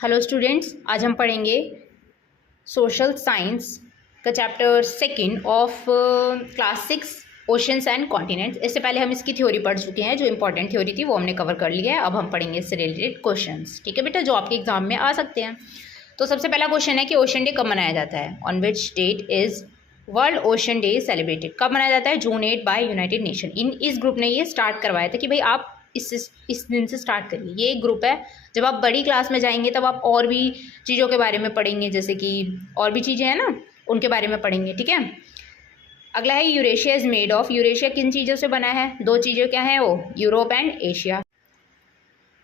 Hello students, आज हम पढ़ेंगे सोशल साइंस का chapter second of class 6 oceans and continents. इससे पहले हम इसकी थ्योरी पढ़ चुके हैं। जो इंपॉर्टेंट थ्योरी थी वो हमने कवर कर लिया है। अब हम पढ़ेंगे इससे रिलेटेड क्वेश्चंस, ठीक है बेटा, जो आपके एग्जाम में आ सकते हैं। तो सबसे पहला क्वेश्चन है कि ओशन डे कब मनाया जाता है। On which date is world ocean day celebrated. कब मनाया जाता है? June 8 by United Nation. इस ग्रुप ने ये स्टार्ट करवाया था कि भाई आप इस दिन से स्टार्ट करिए। ये एक ग्रुप है। जब आप बड़ी क्लास में जाएंगे तब आप और भी चीज़ों के बारे में पढ़ेंगे, जैसे कि और भी चीज़ें हैं ना, उनके बारे में पढ़ेंगे, ठीक है। अगला है Eurasia is made of. Eurasia किन चीज़ों से बना है? दो चीज़ें क्या हैं वो? Europe and Asia.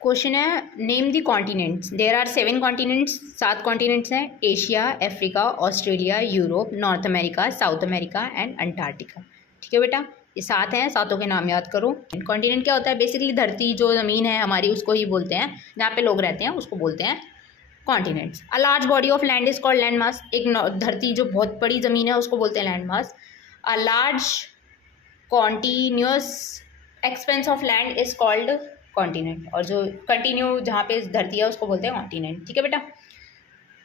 क्वेश्चन है name the continents. There are 7 continents. 7 continents हैं। Asia, Africa, Australia, Europe, North America, South America and Antarctica. ठीक है बेटा, ये 7 हैं। 7 के नाम याद करो। कॉन्टिनेंट क्या होता है? बेसिकली धरती, जो ज़मीन है हमारी, उसको ही बोलते हैं। जहाँ पे लोग रहते हैं उसको बोलते हैं continents. A large body of land is called land mass. एक धरती जो बहुत बड़ी ज़मीन है उसको बोलते हैं land mass. A large continuous expense of land is called continent. और जो कंटिन्यू जहाँ पे धरती है उसको बोलते हैं कॉन्टिनेंट, ठीक है बेटा।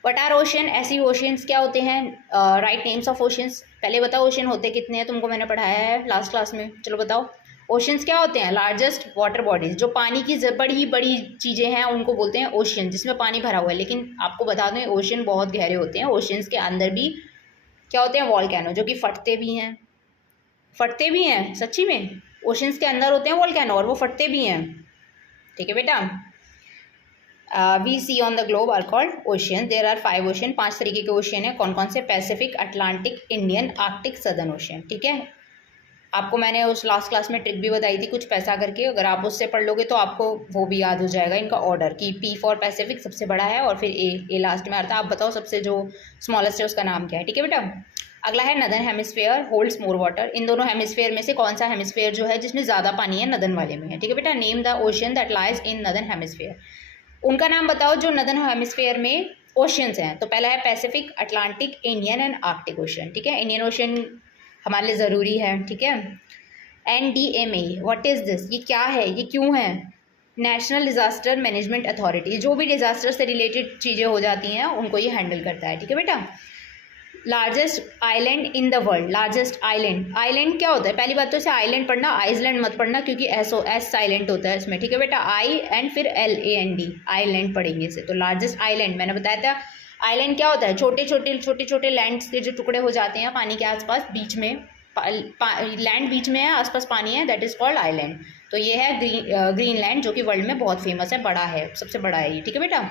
What are ocean? ऐसी ओशंस क्या होते हैं? Write names of oceans. पहले बताओ ओशन होते कितने हैं, तुमको मैंने पढ़ाया है लास्ट क्लास में। चलो बताओ ओशंस क्या होते हैं? लार्जेस्ट वाटर बॉडीज, जो पानी की बड़ी बड़ी चीज़ें हैं उनको बोलते हैं ओशन, जिसमें पानी भरा हुआ है। लेकिन आपको बता दें ओशन बहुत गहरे होते हैं। ओशंस के अंदर भी क्या होते हैं? वॉल्केनो, जो कि फटते भी हैं। फटते भी हैं सच्ची में। ओशंस के अंदर होते हैं वॉल्केनो और वो फटते भी हैं, ठीक है बेटा। We see on the globe are called ocean. There are 5 ocean. 5 तरीके के ओशियन है। कौन कौन से? Pacific, Atlantic, Indian, Arctic, Southern ocean, ठीक है। आपको मैंने उस लास्ट क्लास में ट्रिक भी बताई थी कुछ पैसा करके। अगर आप उससे पढ़ लोगे तो आपको वो भी याद हो जाएगा, इनका ऑर्डर, कि पी फॉर पैसिफिक सबसे बड़ा है और फिर ए लास्ट में आता है। आप बताओ सबसे जो स्मॉलेस्ट है उसका नाम क्या है, ठीक है बेटा। अगला है northern hemisphere holds more water. इन दोनों हेमिस्फेयर में से कौन सा हेमिस्फेयर जो है जिसमें ज़्यादा पानी है? नदर्न वाले में है, ठीक है बेटा। Name the ocean that lies in northern hemisphere. उनका नाम बताओ जो नदर्न हेमिस्फेयर में ओशियंस हैं। तो पहला है Pacific, Atlantic, Indian and Arctic ocean, ठीक है। इंडियन ओशन हमारे लिए ज़रूरी है, ठीक है। NDMA what is this? ये क्या है, ये क्यों है? National disaster management authority. जो भी डिज़ास्टर से रिलेटेड चीज़ें हो जाती हैं उनको ये हैंडल करता है, ठीक है बेटा। Largest island in the world. Largest island, island क्या होता है? पहली बात तो इसे आइलैंड पढ़ना, आइसलैंड मत पढ़ना, क्योंकि एस साइलेंट होता है इसमें, ठीक है बेटा। आई एंड फिर LAND, आइलैंड पढ़ेंगे इसे। तो लार्जेस्ट आइलैंड मैंने बताया था। आइलैंड क्या होता है? छोटे छोटे लैंड्स के जो टुकड़े हो जाते हैं पानी के आसपास, बीच में लैंड बीच में है, आसपास पानी है, दैट इज कॉल्ड आइलैंड। तो ये है ग्रीनलैंड, जो कि वर्ल्ड में बहुत फेमस है, बड़ा है, सबसे बड़ा है ये, ठीक है बेटा।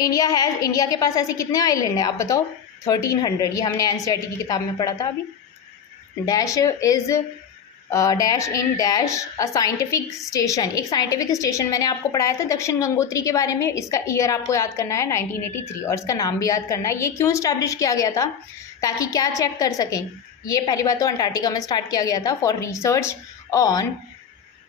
इंडिया के पास ऐसे कितने आइलैंड है आप बताओ? 1300। ये हमने NCERT की किताब में पढ़ा था अभी। Dash is dash in dash a scientific station. एक साइंटिफिक स्टेशन मैंने आपको पढ़ाया था दक्षिण गंगोत्री के बारे में। इसका ईयर आपको याद करना है 1983, और इसका नाम भी याद करना है। ये क्यों स्टैब्लिश किया गया था? ताकि क्या चेक कर सकें। ये पहली बात तो अंटार्कटिका में स्टार्ट किया गया था for research on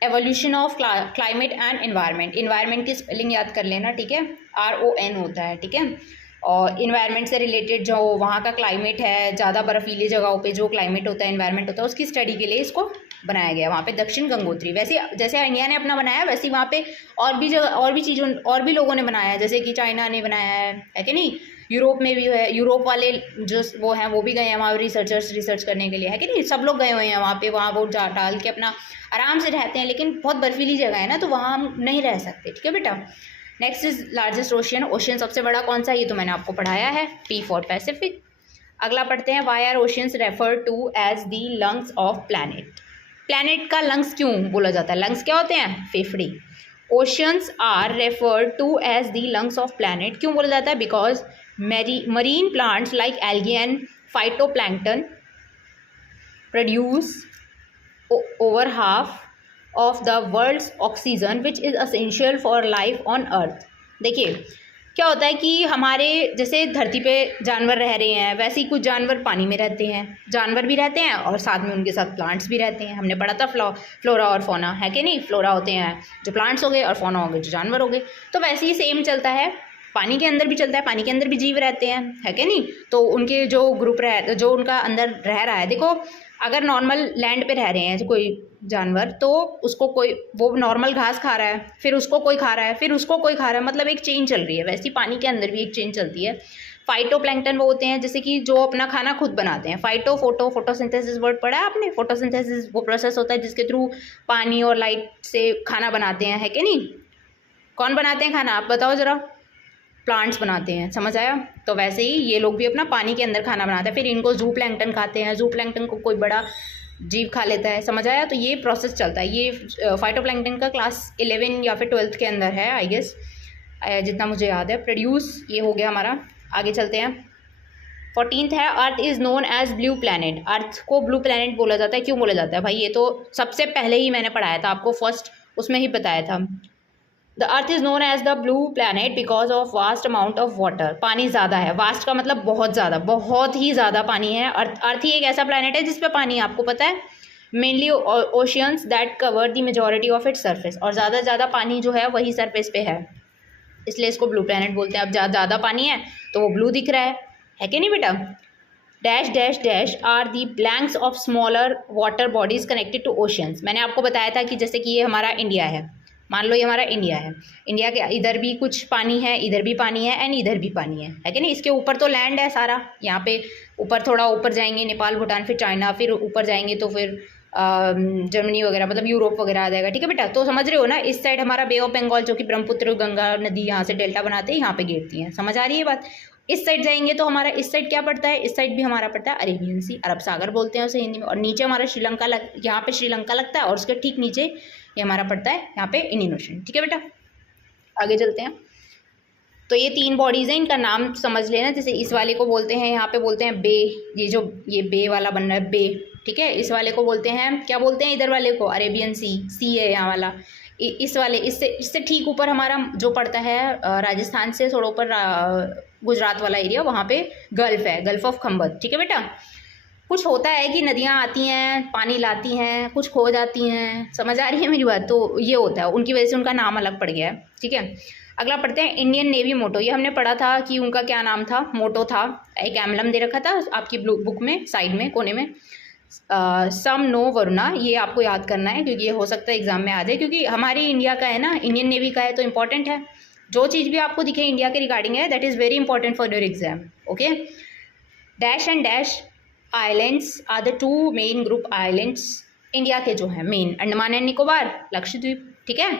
evolution of climate and environment. Environment की स्पेलिंग याद कर लेना, ठीक है। RON होता है, ठीक है। और इन्वायरमेंट से रिलेटेड जो वहाँ का क्लाइमेट है, ज़्यादा बर्फीली जगहों पे जो क्लाइमेट होता है, इन्वायरमेंट होता है, उसकी स्टडी के लिए इसको बनाया गया वहाँ पे दक्षिण गंगोत्री। वैसे जैसे इंडिया ने अपना बनाया वैसे वहाँ पे और भी जगह और भी चीज़ों और भी लोगों ने बनाया है, जैसे कि चाइना ने बनाया है कि नहीं। यूरोप में भी है, यूरोप वाले जो वो हैं वो भी गए हैं वहाँ रिसर्चर्स रिसर्च करने के लिए, है कि नहीं। सब लोग गए हुए हैं वहाँ पे। वहाँ वो डाल के अपना आराम से रहते हैं, लेकिन बहुत बर्फीली जगह है ना, तो वहाँ हम नहीं रह सकते, ठीक है बेटा। Next is largest ocean. Ocean सबसे बड़ा कौन सा? ये तो मैंने आपको पढ़ाया है, P फॉर पैसिफिक। अगला पढ़ते हैं why are oceans refer to as the lungs of planet. Planet का लंग्स क्यों बोला जाता है? लंग्स क्या होते हैं? फेफड़े। Oceans are referred to as the lungs of planet क्यों बोला जाता है? Because marine plants like algae and phytoplankton produce over half of the world's oxygen which is essential for life on earth। देखिए क्या होता है कि हमारे जैसे धरती पे जानवर रह रहे हैं, वैसे ही कुछ जानवर पानी में रहते हैं, जानवर भी रहते हैं और साथ में उनके साथ प्लांट्स भी रहते हैं। हमने पढ़ा था फ्लोरा और फोना, है कि नहीं। फ्लोरा होते हैं जो प्लांट्स हो गए और फोना हो गए जो जानवर हो गए। तो वैसे ही सेम चलता है, पानी के अंदर भी चलता है, पानी के अंदर भी जीव रहते हैं, है कि नहीं। तो उनके जो ग्रुप जो उनका अंदर रह रहा है, देखो अगर नॉर्मल लैंड पे रह रहे हैं कोई जानवर, तो उसको कोई वो नॉर्मल घास खा रहा है, फिर उसको कोई खा रहा है, फिर उसको कोई खा रहा है, मतलब एक चेन चल रही है। वैसे ही पानी के अंदर भी एक चेन चलती है। फाइटोप्लैंक्टन वो होते हैं जैसे कि जो अपना खाना खुद बनाते हैं। फोटोसिंथेसिस वर्ड पढ़ा है आपने? फोटोसिंथेसिस वो प्रोसेस होता है जिसके थ्रू पानी और लाइट से खाना बनाते हैं, है कि नहीं? कौन बनाते हैं खाना, आप बताओ ज़रा? प्लांट्स बनाते हैं, समझ आया? तो वैसे ही ये लोग भी अपना पानी के अंदर खाना बनाते हैं, फिर इनको जू प्लैंक्टन खाते हैं, जू प्लैंक्टन को कोई बड़ा जीव खा लेता है, समझ आया? तो ये प्रोसेस चलता है। ये फाइटोप्लैंक्टन का क्लास 11 या फिर 12th के अंदर है, आई गेस, जितना मुझे याद है। प्रोड्यूस ये हो गया हमारा। आगे चलते हैं। 14th है, earth is known as blue planet. Earth को ब्लू प्लैनेट बोला जाता है। क्यों बोला जाता है भाई? ये तो सबसे पहले ही मैंने पढ़ाया था आपको, फर्स्ट उसमें ही बताया था। The earth is known as the blue planet because of vast amount of water. पानी ज़्यादा है, वास्ट का मतलब बहुत ज़्यादा, बहुत ही ज़्यादा पानी है। अर्थ ही एक ऐसा प्लैनेट है जिसपे पानी है, आपको पता है। Mainly oceans that cover the majority of its surface. और ज़्यादा से ज़्यादा पानी जो है वही सरफेस पे है, इसलिए इसको ब्लू प्लैनेट बोलते हैं। अब ज़्यादा पानी है तो वो ब्लू दिख रहा है कि नहीं बेटा? Dash dash dash are the blanks of smaller water bodies connected to oceans. मैंने आपको बताया था कि जैसे कि ये हमारा इंडिया है, मान लो ये हमारा इंडिया है। इंडिया के इधर भी कुछ पानी है, इधर भी पानी है, एंड इधर भी पानी है कि नहीं? इसके ऊपर तो लैंड है सारा। यहाँ पे ऊपर थोड़ा ऊपर जाएंगे नेपाल, भूटान, फिर चाइना, फिर ऊपर जाएंगे तो फिर जर्मनी वगैरह, मतलब यूरोप वगैरह आ जाएगा। ठीक है बेटा? तो समझ रहे हो ना? इस साइड हमारा बे ऑफ बंगाल, जो कि ब्रह्मपुत्र गंगा नदी यहाँ से डेल्टा बनाते हैं, यहाँ पे गिरती हैं। समझ आ रही है बात? इस साइड जाएंगे तो हमारा इस साइड क्या पड़ता है? इस साइड भी हमारा पड़ता है अरेबियन सी, अरब सागर बोलते हैं उसे हिंदी में। और नीचे हमारा श्रीलंका यहाँ पे श्रीलंका लगता है, और उसके ठीक नीचे ये हमारा पड़ता है यहाँ पे इंडियन ओशन। ठीक है बेटा? आगे चलते हैं। तो ये 3 बॉडीज़ हैं, इनका नाम समझ लेना। जैसे इस वाले को बोलते हैं, यहाँ पे बोलते हैं बे, ये बे वाला बन रहा है बे। ठीक है? इस वाले को बोलते हैं, क्या बोलते हैं इधर वाले को? अरेबियन सी है यहाँ वाला। इस वाले इससे ठीक ऊपर हमारा जो पड़ता है राजस्थान से थोड़ा ऊपर गुजरात वाला एरिया, वहाँ पे गल्फ है, गल्फ ऑफ खंबत। ठीक है बेटा? कुछ होता है कि नदियाँ आती हैं, पानी लाती हैं, कुछ खो जाती हैं, समझ आ रही है मेरी बात? तो ये होता है, उनकी वजह से उनका नाम अलग पड़ गया है। ठीक है? अगला पढ़ते हैं, इंडियन नेवी मोटो। ये हमने पढ़ा था कि उनका क्या नाम था, मोटो था। एक एम्बलम दे रखा था आपकी ब्लू बुक में, साइड में कोने में, सम नो वरुणा। ये आपको याद करना है क्योंकि ये हो सकता है एग्जाम में आ जाए, क्योंकि हमारी इंडिया का है ना, इंडियन नेवी का है, तो इंपॉर्टेंट है। जो चीज़ भी आपको दिखे इंडिया के रिगार्डिंग है, that is very important for your exam. Okay? Dash and dash islands are the 2 main group islands India के जो हैं मेन, अंडमान एंड निकोबार, लक्षद्वीप। ठीक है?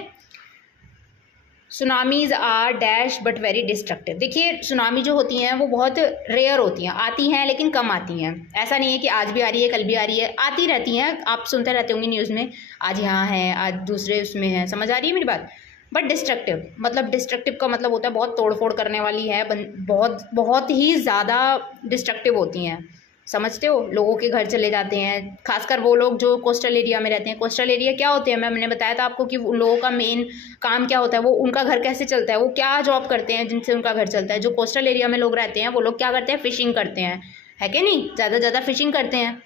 Tsunamis are dash but very destructive. देखिए सुनामी जो होती हैं वो बहुत रेयर होती हैं, आती हैं लेकिन कम आती हैं। ऐसा नहीं है कि आज भी आ रही है, कल भी आ रही है, आती रहती हैं। आप सुनते रहते होंगे न्यूज़ में, आज यहाँ है, आज दूसरे उसमें है। समझ आ रही है मेरी बात? बट डिस्ट्रक्टिव, मतलब डिस्ट्रक्टिव का मतलब होता है बहुत तोड़फोड़ करने वाली है, बहुत ही ज़्यादा डिस्ट्रक्टिव होती हैं। समझते हो? लोगों के घर चले जाते हैं, खासकर वो लोग जो कोस्टल एरिया में रहते हैं। कोस्टल एरिया क्या होते हैं? मैंने बताया था आपको कि उन लोगों का मेन काम क्या होता है, वो उनका घर कैसे चलता है, वो क्या जॉब करते हैं जिनसे उनका घर चलता है। जो कोस्टल एरिया में लोग रहते हैं वो लोग क्या करते हैं? फिशिंग करते हैं, है कि नहीं? ज़्यादा फिशिंग करते हैं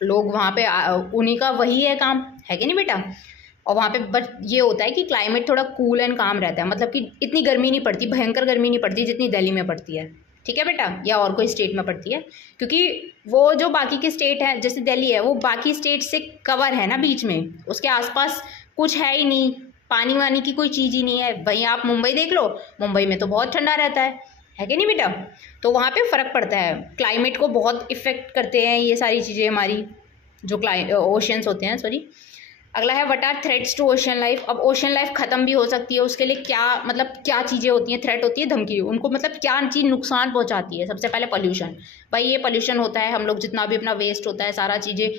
लोग वहाँ पे, उन्हीं का वही है काम, है कि नहीं बेटा? और वहाँ पे बट ये होता है कि क्लाइमेट थोड़ा कूल एंड काम रहता है, मतलब कि इतनी गर्मी नहीं पड़ती, भयंकर गर्मी नहीं पड़ती जितनी दिल्ली में पड़ती है। ठीक है बेटा? या और कोई स्टेट में पड़ती है, क्योंकि वो जो बाकी के स्टेट हैं जैसे दिल्ली है, वो बाकी स्टेट से कवर है ना बीच में, उसके आसपास कुछ है ही नहीं, पानी वानी की कोई चीज़ ही नहीं है। वहीं आप मुंबई देख लो, मुंबई में तो बहुत ठंडा रहता है कि नहीं बेटा? तो वहाँ पे फ़र्क पड़ता है, क्लाइमेट को बहुत इफ़ेक्ट करते हैं ये सारी चीज़ें हमारी, जो ओशियंस होते हैं। सॉरी, अगला है what are threats to ocean life. अब ओशन लाइफ ख़त्म भी हो सकती है, उसके लिए क्या मतलब क्या चीज़ें होती हैं? थ्रेट होती है, धमकी, उनको मतलब क्या चीज़ नुकसान पहुंचाती है? सबसे पहले पोल्यूशन। भाई ये पोल्यूशन होता है, हम लोग जितना भी अपना वेस्ट होता है, सारा चीज़ें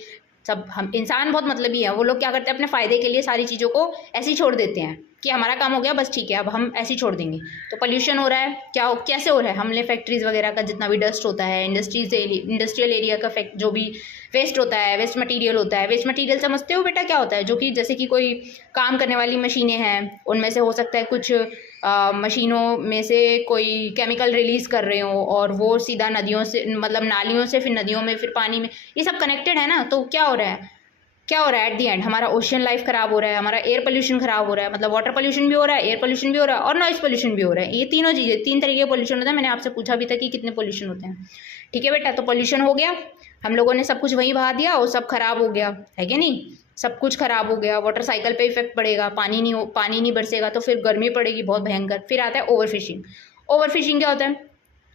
सब, हम इंसान बहुत मतलबी है, वो लोग क्या करते हैं अपने फ़ायदे के लिए सारी चीज़ों को ऐसे ही छोड़ देते हैं कि हमारा काम हो गया बस, ठीक है अब हम ऐसे ही छोड़ देंगे। तो पोल्यूशन हो रहा है, कैसे हो रहा है? हमने फैक्ट्रीज़ वगैरह का जितना भी डस्ट होता है, इंडस्ट्रियल एरिया का जो भी वेस्ट होता है, वेस्ट मटेरियल होता है। वेस्ट मटेरियल समझते हो बेटा क्या होता है? जो कि जैसे कि कोई काम करने वाली मशीनें हैं, उनमें से हो सकता है कुछ मशीनों में से कोई केमिकल रिलीज़ कर रहे हो और वो सीधा नदियों से, मतलब नालियों से फिर नदियों में, फिर पानी में, ये सब कनेक्टेड है ना। तो क्या हो रहा है एट दी एंड? हमारा ओशन लाइफ ख़राब हो रहा है, हमारा एयर पोल्यूशन ख़राब हो रहा है, मतलब वाटर पोल्यूशन भी हो रहा है, एयर पोल्यूशन भी हो रहा है और नॉइज़ पोल्यूशन भी हो रहा है। ये तीनों चीज़ें, 3 तरीके के पोल्यूशन होता है। मैंने आपसे पूछा भी था कि कितने पोल्यूशन होते हैं। ठीक है बेटा? तो पोल्यूशन हो गया। हम लोगों ने सब कुछ वहीं बहा दिया और सब खराब हो गया, है कि नहीं? सब कुछ खराब हो गया, वाटर साइकिल पे इफेक्ट पड़ेगा, पानी नहीं बरसेगा तो फिर गर्मी पड़ेगी बहुत भयंकर। फिर आता है ओवर फिशिंग। ओवर फिशिंग क्या होता है?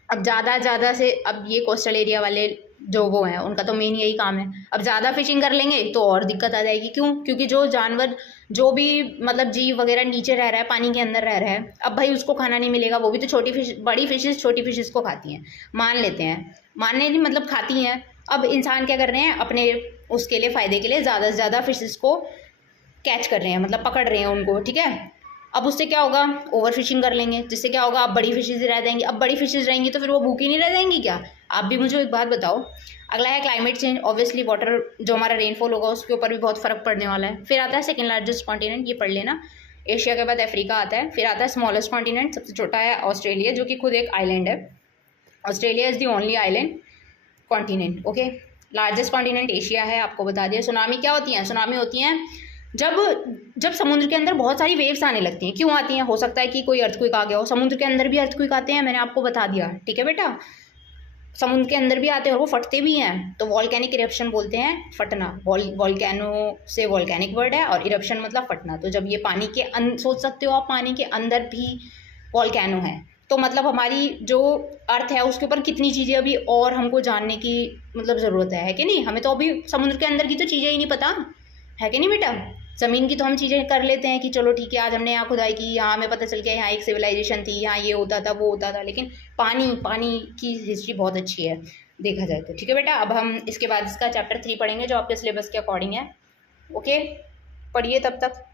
अब ज़्यादा से, अब ये कोस्टल एरिया वाले जो वो हैं उनका तो मेन यही काम है। अब ज़्यादा फिशिंग कर लेंगे तो और दिक्कत आ जाएगी। क्यों? क्योंकि जो जानवर, जो भी मतलब जीव वगैरह नीचे रह रहा है, पानी के अंदर रह रहा है, अब भाई उसको खाना नहीं मिलेगा। वो भी तो बड़ी फिशेज छोटी फिशेज को खाती हैं, मान लेते हैं, मानने नहीं मतलब खाती हैं। अब इंसान क्या कर रहे हैं, अपने उसके लिए फ़ायदे के लिए ज़्यादा से ज़्यादा फिशेज को कैच कर रहे हैं, मतलब पकड़ रहे हैं उनको, ठीक है। अब उससे क्या होगा? ओवर फिशिंग कर लेंगे, जिससे क्या होगा? अब बड़ी फिशेज रह जाएंगी। अब बड़ी फिशेज रहेंगी तो फिर वो भूखी नहीं रह जाएंगी क्या? आप भी मुझे एक बात बताओ। अगला है क्लाइमेट चेंज। ऑब्वियसली वाटर, जो हमारा रेनफॉल होगा उसके ऊपर भी बहुत फ़र्क पड़ने वाला है। फिर आता है सेकेंड लार्जेस्ट कॉन्टिनेंट, ये पढ़ लेना। एशिया के बाद अफ्रीका आता है। फिर आता है स्मॉलेस्ट कॉन्टिनेंट, सबसे छोटा है ऑस्ट्रेलिया, जो कि खुद एक आइलैंड है। Australia is the only island continent, okay. Largest continent Asia है, आपको बता दिया। सुनामी क्या होती हैं? सुनामी होती हैं जब समुद्र के अंदर बहुत सारी वेव्स आने लगती हैं। क्यों आती हैं? हो सकता है कि कोई अर्थक्वेक आ गया हो। समुद्र के अंदर भी अर्थक्वेक आते हैं, मैंने आपको बता दिया, ठीक है बेटा। समुद्र के अंदर भी आते हैं और वो फटते भी हैं, तो वॉल्केनिक इरप्शन बोलते हैं, फटना। वॉल्केनो से वॉल्केनिक वर्ड है और इरप्शन मतलब फटना। तो जब ये पानी के सोच सकते हो आप, पानी के अंदर भी वॉल्केनो है, तो मतलब हमारी जो अर्थ है उसके ऊपर कितनी चीज़ें अभी और हमको जानने की मतलब ज़रूरत है कि नहीं? हमें तो अभी समुद्र के अंदर की तो चीज़ें ही नहीं पता, है कि नहीं बेटा? ज़मीन की तो हम चीज़ें कर लेते हैं कि चलो ठीक है, आज हमने यहाँ खुदाई की, यहाँ हमें पता चल गया यहाँ एक सिविलाइजेशन थी, यहाँ ये होता था वो होता था। लेकिन पानी की हिस्ट्री बहुत अच्छी है देखा जाए तो, ठीक है बेटा। अब हम इसके बाद इसका चैप्टर 3 पढ़ेंगे जो आपके सिलेबस के अकॉर्डिंग है, ओके। पढ़िए तब तक।